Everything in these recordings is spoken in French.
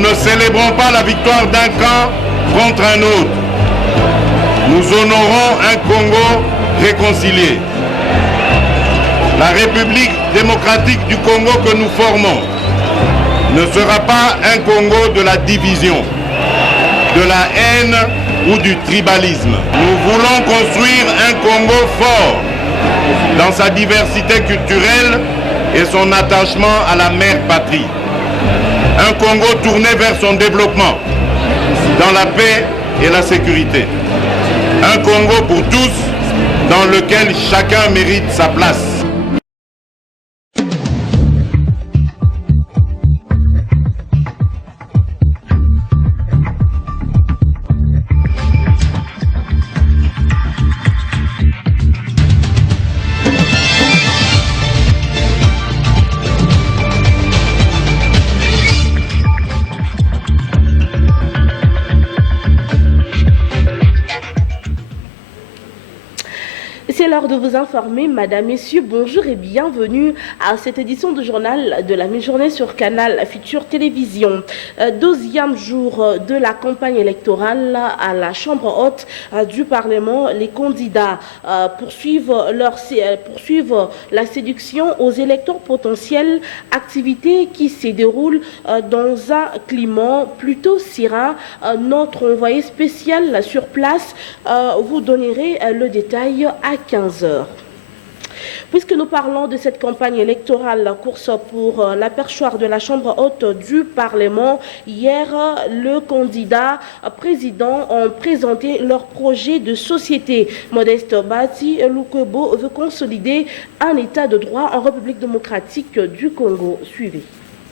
ne célébrons pas la victoire d'un camp contre un autre. Nous honorons un Congo réconcilié. La République démocratique du Congo que nous formons ne sera pas un Congo de la division, de la haine ou du tribalisme. Nous voulons construire un Congo fort dans sa diversité culturelle et son attachement à la mère patrie. Un Congo tourné vers son développement, dans la paix et la sécurité. Un Congo pour tous, dans lequel chacun mérite sa place. C'est l'heure de vous informer, Madame, Messieurs, bonjour et bienvenue à cette édition du journal de la mi-journée sur Canal Futur Télévision. 12e jour de la campagne électorale à la Chambre haute du Parlement. Les candidats poursuivent la séduction aux électeurs potentiels, activité qui se déroule dans un climat plutôt serein. Notre envoyé spécial sur place vous donnerait le détail à 15 heures. Puisque nous parlons de cette campagne électorale, la course pour la perchoir de la Chambre haute du Parlement, hier, le candidat président ont présenté leur projet de société. Modeste Bati Lukwebo veut consolider un état de droit en République démocratique du Congo. Suivez.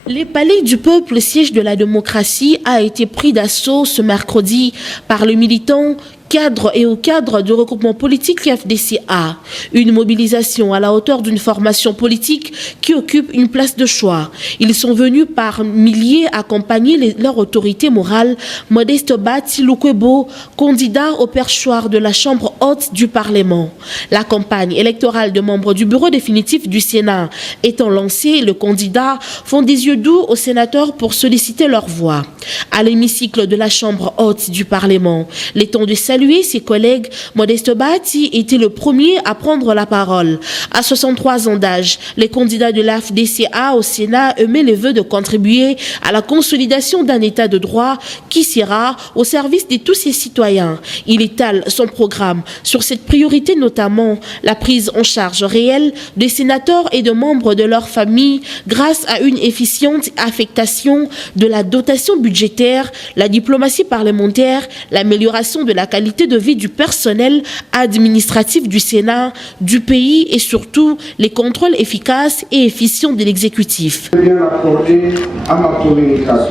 Les palais du peuple, siège de la démocratie, a été pris d'assaut ce mercredi par le militant cadre et au cadre du regroupement politique FDCA. Une mobilisation à la hauteur d'une formation politique qui occupe une place de choix. Ils sont venus par milliers accompagner leur autorité morale, Modeste Bati Lukwebo, candidat au perchoir de la Chambre haute du Parlement. La campagne électorale de membres du bureau définitif du Sénat étant lancée, les candidats font des yeux doux aux sénateurs pour solliciter leur voix. À l'hémicycle de la Chambre haute du Parlement, les temps de saluer ses collègues, Modeste Bati était le premier à prendre la parole. À 63 ans d'âge, les candidats de l'AFDCA au Sénat émettent les vœux de contribuer à la consolidation d'un état de droit qui sera au service de tous ses citoyens. Il étale son programme sur cette priorité, notamment la prise en charge réelle des sénateurs et de membres de leur famille grâce à une efficiente affectation de la dotation budgétaire, la diplomatie parlementaire, l'amélioration de la qualité de vie du personnel administratif du Sénat, du pays et surtout les contrôles efficaces et efficients de l'exécutif. Bien accordé à ma communication.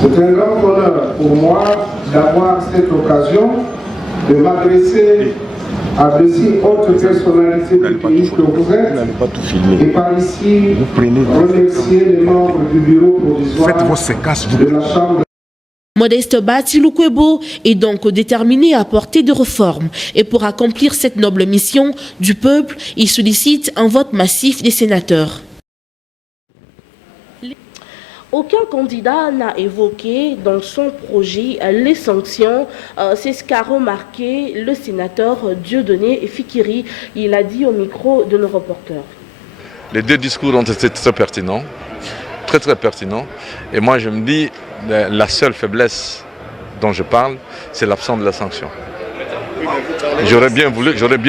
C'est un grand honneur pour moi d'avoir cette occasion de m'adresser à de si hautes personnalités du pays que vous êtes, et par ici remercier les membres du bureau provisoire de la Chambre. Modeste Bati Lukwebo est donc déterminé à apporter des réformes. Et pour accomplir cette noble mission du peuple, il sollicite un vote massif des sénateurs. Aucun candidat n'a évoqué dans son projet les sanctions. C'est ce qu'a remarqué le sénateur Dieudonné Fikiri. Il a dit au micro de nos reporters. Les deux discours ont été très pertinents, très pertinents. Et moi je me dis, la seule faiblesse dont je parle, c'est l'absence de la sanction. J'aurais bien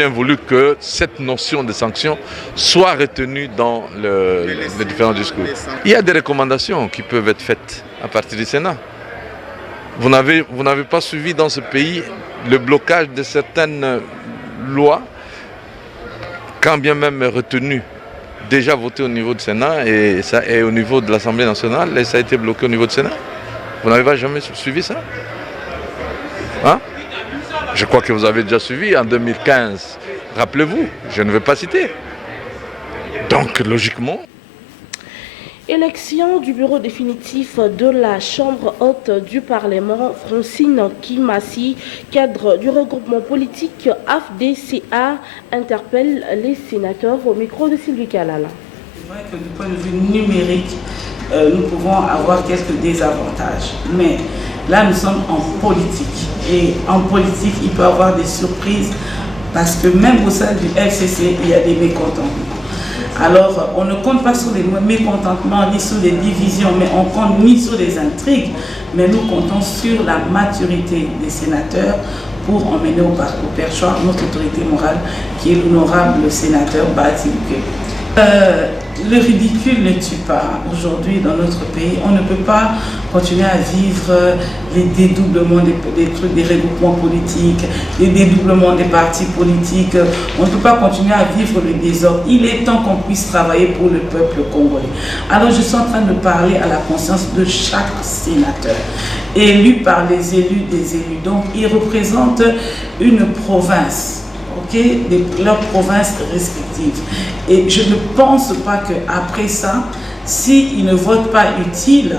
voulu que cette notion de sanction soit retenue dans les différents discours. Il y a des recommandations qui peuvent être faites à partir du Sénat. Vous n'avez pas suivi dans ce pays le blocage de certaines lois, quand bien même retenues, déjà votées au niveau du Sénat et au niveau de l'Assemblée nationale, et ça a été bloqué au niveau du Sénat. Vous n'avez jamais suivi ça? Hein? Je crois que vous avez déjà suivi en 2015. Rappelez-vous, je ne vais pas citer. Donc, logiquement... Élection du bureau définitif de la Chambre haute du Parlement, Francine Kimassi, cadre du regroupement politique AFDCA, interpelle les sénateurs au micro de Sylvie Kalala. C'est vrai que du point de vue numérique, nous pouvons avoir quelques désavantages. Mais là, nous sommes en politique. Et en politique, il peut y avoir des surprises parce que même au sein du FCC, il y a des mécontentements. Alors, on ne compte pas sur les mécontentements ni sur les divisions, mais on compte ni sur les intrigues, mais nous comptons sur la maturité des sénateurs pour emmener au perchoir notre autorité morale, qui est l'honorable sénateur Bahati Lukwebo. Le ridicule ne tue pas. Aujourd'hui, dans notre pays, on ne peut pas continuer à vivre les dédoublements des regroupements politiques, les dédoublements des partis politiques. On ne peut pas continuer à vivre le désordre. Il est temps qu'on puisse travailler pour le peuple congolais. Alors, je suis en train de parler à la conscience de chaque sénateur, élu par les élus des élus. Donc, ils représentent une province. Leurs provinces respectives. Et je ne pense pas qu'après ça, s'ils ne votent pas utile,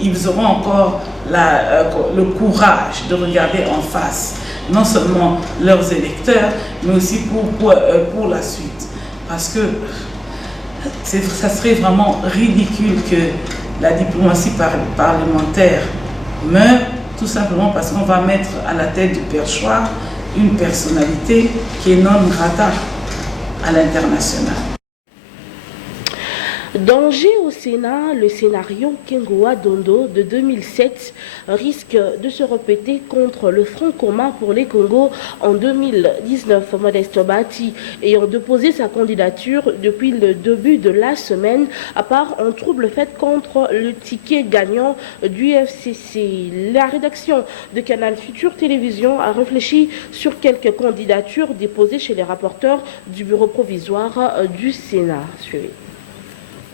ils auront encore le courage de regarder en face, non seulement leurs électeurs, mais aussi pour la suite. Parce que ça serait vraiment ridicule que la diplomatie parlementaire meure, tout simplement parce qu'on va mettre à la tête du perchoir une personnalité qui est non grata à l'international. Danger au Sénat, le scénario Kengoa Dondo de 2007 risque de se répéter contre le Front commun pour les Congos en 2019. Modeste Bahati ayant déposé sa candidature depuis le début de la semaine, à part un trouble fait contre le ticket gagnant du FCC. La rédaction de Canal Future Télévision a réfléchi sur quelques candidatures déposées chez les rapporteurs du bureau provisoire du Sénat. Suivez.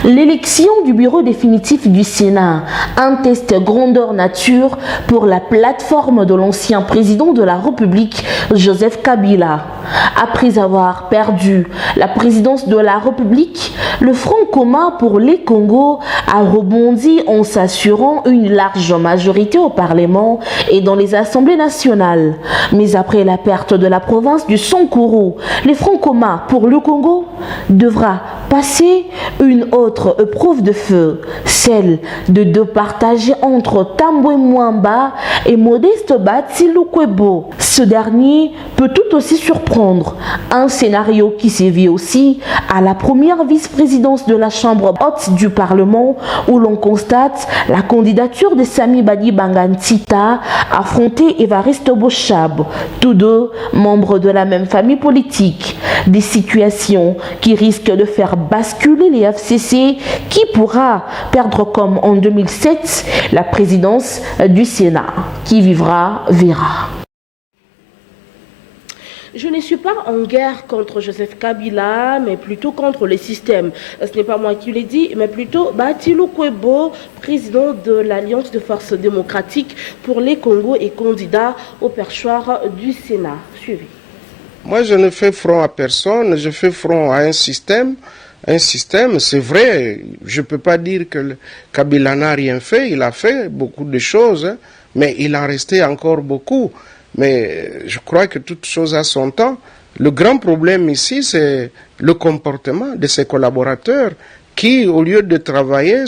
L'élection du bureau définitif du Sénat, un test grandeur nature pour la plateforme de l'ancien président de la République, Joseph Kabila. Après avoir perdu la présidence de la République, le Front commun pour les Congos a rebondi en s'assurant une large majorité au Parlement et dans les assemblées nationales. Mais après la perte de la province du Sankuru, le Front commun pour le Congo devra passer une autre épreuve de feu, celle de départager entre Tambwe Mwamba et Modeste Bahati Lukwebo. Ce dernier peut tout aussi surprendre, un scénario qui sévit aussi à la première vice-présidence de la Chambre haute du Parlement où l'on constate la candidature de Sami Badi Bangantita affronter Évariste Bochab, tous deux membres de la même famille politique. Des situations qui risquent de faire basculer les FCC qui pourra perdre comme en 2007 la présidence du Sénat. Qui vivra, verra. Je ne suis pas en guerre contre Joseph Kabila, mais plutôt contre le système. Ce n'est pas moi qui l'ai dit, mais plutôt Bahati Lukwebo, président de l'Alliance de forces démocratiques pour les Congos et candidat au perchoir du Sénat. Suivez. Moi, je ne fais front à personne, je fais front à un système. Un système, c'est vrai, je ne peux pas dire que Kabila n'a rien fait, il a fait beaucoup de choses, hein, mais il en restait encore beaucoup. Mais je crois que toute chose a son temps. Le grand problème ici, c'est le comportement de ses collaborateurs qui, au lieu de travailler,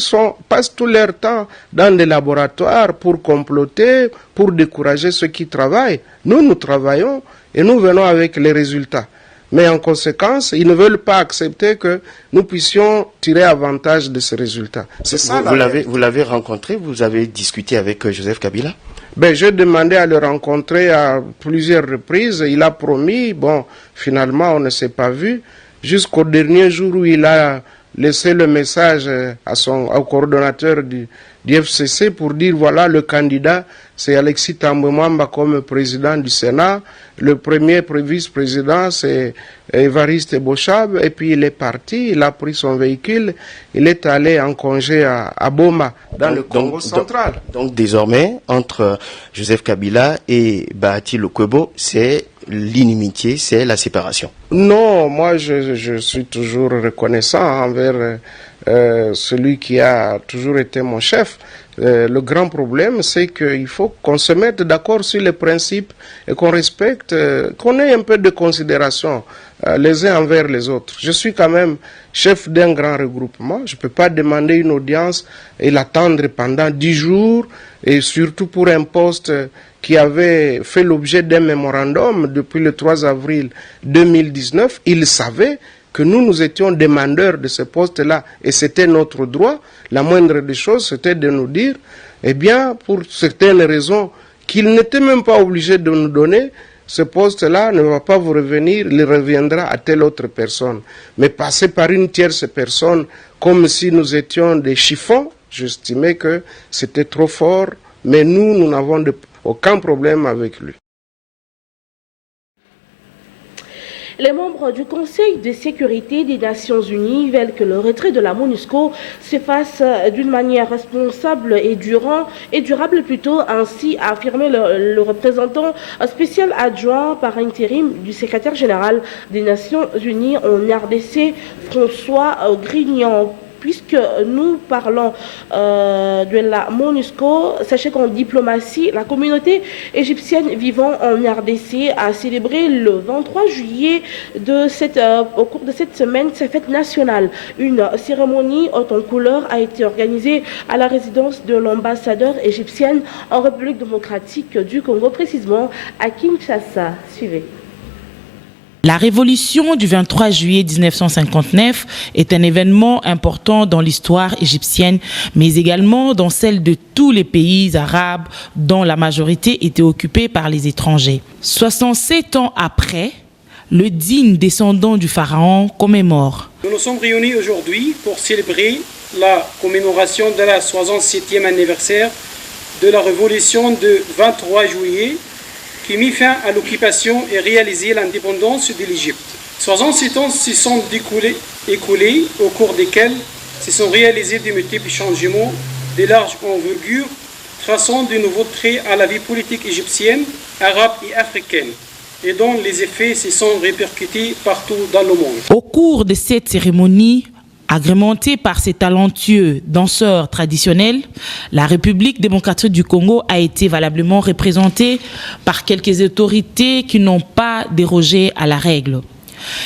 passent tout leur temps dans des laboratoires pour comploter, pour décourager ceux qui travaillent. Nous travaillons et nous venons avec les résultats. Mais en conséquence, ils ne veulent pas accepter que nous puissions tirer avantage de ces résultats. C'est ça. Vous l'avez rencontré, vous avez discuté avec Joseph Kabila? J'ai demandé à le rencontrer à plusieurs reprises. Il a promis. Bon, finalement, on ne s'est pas vu. Jusqu'au dernier jour où il a laissé le message au coordonnateur du FCC pour dire voilà, le candidat, c'est Alexis Tambwe Mwamba comme président du Sénat. Le premier vice-président, c'est Évariste Bochab. Et puis il est parti, il a pris son véhicule, il est allé en congé à Boma, dans le Congo central. Donc désormais, entre Joseph Kabila et Bahati Lukwebo, c'est l'inimitié, c'est la séparation. Non, moi je suis toujours reconnaissant envers celui qui a toujours été mon chef. Le grand problème, c'est qu'il faut qu'on se mette d'accord sur les principes et qu'on respecte, qu'on ait un peu de considération les uns envers les autres. Je suis quand même chef d'un grand regroupement. Je ne peux pas demander une audience et l'attendre pendant 10 jours, et surtout pour un poste qui avait fait l'objet d'un mémorandum depuis le 3 avril 2019. Ils savaient que nous étions demandeurs de ce poste-là, et c'était notre droit. La moindre des choses, c'était de nous dire, eh bien, pour certaines raisons qu'ils n'étaient même pas obligés de nous donner, ce poste-là ne va pas vous revenir, il reviendra à telle autre personne. Mais passer par une tierce personne, comme si nous étions des chiffons, j'estimais que c'était trop fort, mais nous n'avons aucun problème avec lui. Les membres du Conseil de sécurité des Nations Unies veulent que le retrait de la MONUSCO se fasse d'une manière responsable et durable plutôt, ainsi a affirmé le représentant spécial adjoint par intérim du secrétaire général des Nations Unies en RDC, François Grignon. Puisque nous parlons de la MONUSCO, sachez qu'en diplomatie, la communauté égyptienne vivant en RDC a célébré le 23 juillet au cours de cette semaine sa fête nationale. Une cérémonie haute en couleur a été organisée à la résidence de l'ambassadeur égyptienne en République démocratique du Congo, précisément à Kinshasa. Suivez. La révolution du 23 juillet 1959 est un événement important dans l'histoire égyptienne, mais également dans celle de tous les pays arabes dont la majorité était occupée par les étrangers. 67 ans après, le digne descendant du pharaon commémore. Nous nous sommes réunis aujourd'hui pour célébrer la commémoration de la 67e anniversaire de la révolution du 23 juillet qui mit fin à l'occupation et réalisé l'indépendance de l'Égypte. 67 ans se sont écoulés au cours desquels se sont réalisés de multiples changements de large envergure, traçant de nouveaux traits à la vie politique égyptienne, arabe et africaine, et dont les effets se sont répercutés partout dans le monde. Au cours de cette cérémonie, agrémentée par ses talentueux danseurs traditionnels, la République démocratique du Congo a été valablement représentée par quelques autorités qui n'ont pas dérogé à la règle.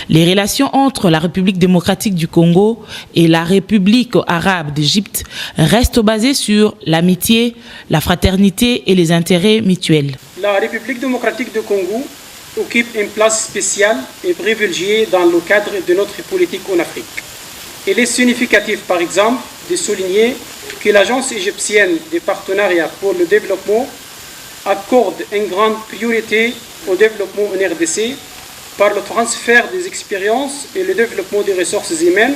Les relations entre la République démocratique du Congo et la République arabe d'Égypte restent basées sur l'amitié, la fraternité et les intérêts mutuels. La République démocratique du Congo occupe une place spéciale et privilégiée dans le cadre de notre politique en Afrique. Il est significatif, par exemple, de souligner que l'Agence égyptienne des partenariats pour le développement accorde une grande priorité au développement en RDC par le transfert des expériences et le développement des ressources humaines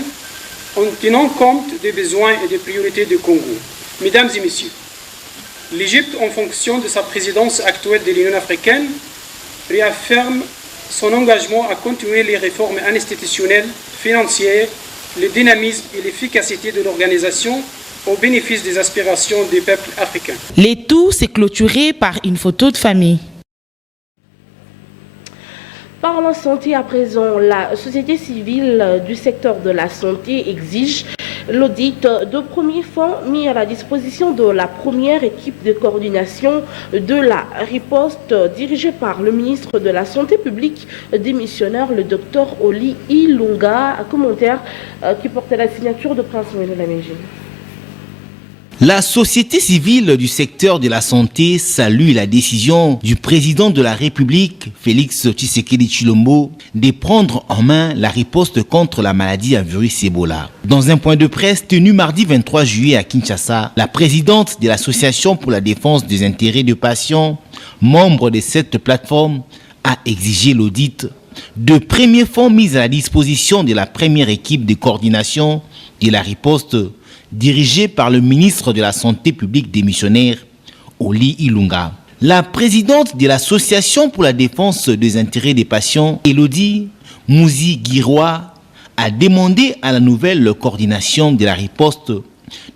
en tenant compte des besoins et des priorités du Congo. Mesdames et messieurs, l'Égypte, en fonction de sa présidence actuelle de l'Union africaine, réaffirme son engagement à continuer les réformes institutionnelles, financières, le dynamisme et l'efficacité de l'organisation au bénéfice des aspirations des peuples africains. Le tout s'est clôturé par une photo de famille. Parlons santé à présent. La société civile du secteur de la santé exige l'audit de premiers fonds mis à la disposition de la première équipe de coordination de la riposte dirigée par le ministre de la Santé publique démissionnaire, le docteur Oli Ilunga. Un commentaire qui portait la signature de Prince Lamégine. La société civile du secteur de la santé salue la décision du président de la République, Félix Tshisekedi Tshilombo, de prendre en main la riposte contre la maladie à virus Ebola. Dans un point de presse tenu mardi 23 juillet à Kinshasa, la présidente de l'Association pour la défense des intérêts des patients, membre de cette plateforme, a exigé l'audit de premiers fonds mis à la disposition de la première équipe de coordination de la riposte dirigé par le ministre de la Santé publique démissionnaire, Oli Ilunga. La présidente de l'Association pour la défense des intérêts des patients, Elodie Mouzi-Giroua, a demandé à la nouvelle coordination de la riposte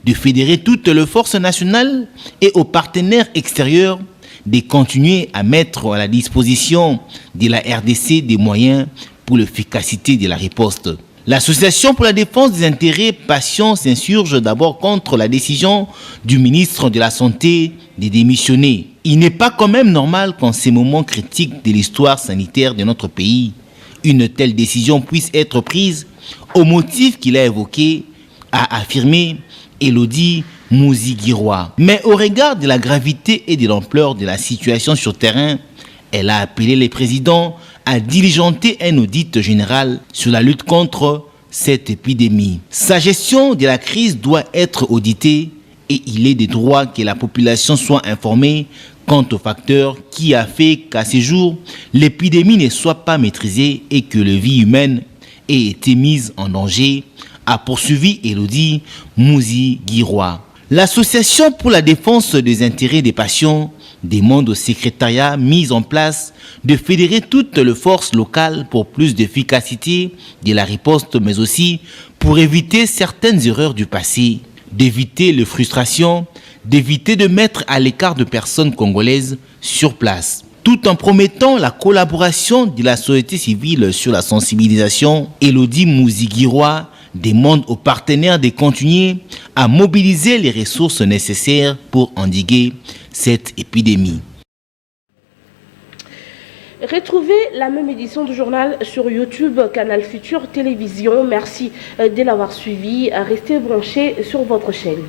de fédérer toutes les forces nationales et aux partenaires extérieurs de continuer à mettre à la disposition de la RDC des moyens pour l'efficacité de la riposte. L'Association pour la défense des intérêts patients s'insurge d'abord contre la décision du ministre de la Santé de démissionner. Il n'est pas quand même normal qu'en ces moments critiques de l'histoire sanitaire de notre pays, une telle décision puisse être prise au motif qu'il a évoqué, a affirmé Elodie Mouzigiroa. Mais au regard de la gravité et de l'ampleur de la situation sur terrain, elle a appelé les présidents à diligenter un audit général sur la lutte contre cette épidémie. Sa gestion de la crise doit être auditée et il est de droit que la population soit informée quant aux facteurs qui a fait qu'à ce jour, l'épidémie ne soit pas maîtrisée et que la vie humaine ait été mise en danger, a poursuivi Elodie Mouzigiroa. L'Association pour la défense des intérêts des patients demande au secrétariat mis en place de fédérer toutes les forces locales pour plus d'efficacité de la riposte, mais aussi pour éviter certaines erreurs du passé, d'éviter les frustrations, d'éviter de mettre à l'écart de personnes congolaises sur place. Tout en promettant la collaboration de la société civile sur la sensibilisation, Elodie Mouzigiroa demande aux partenaires de continuer à mobiliser les ressources nécessaires pour endiguer cette épidémie. Retrouvez la même édition du journal sur YouTube, Canal Futur Télévision. Merci de l'avoir suivi. Restez branchés sur votre chaîne.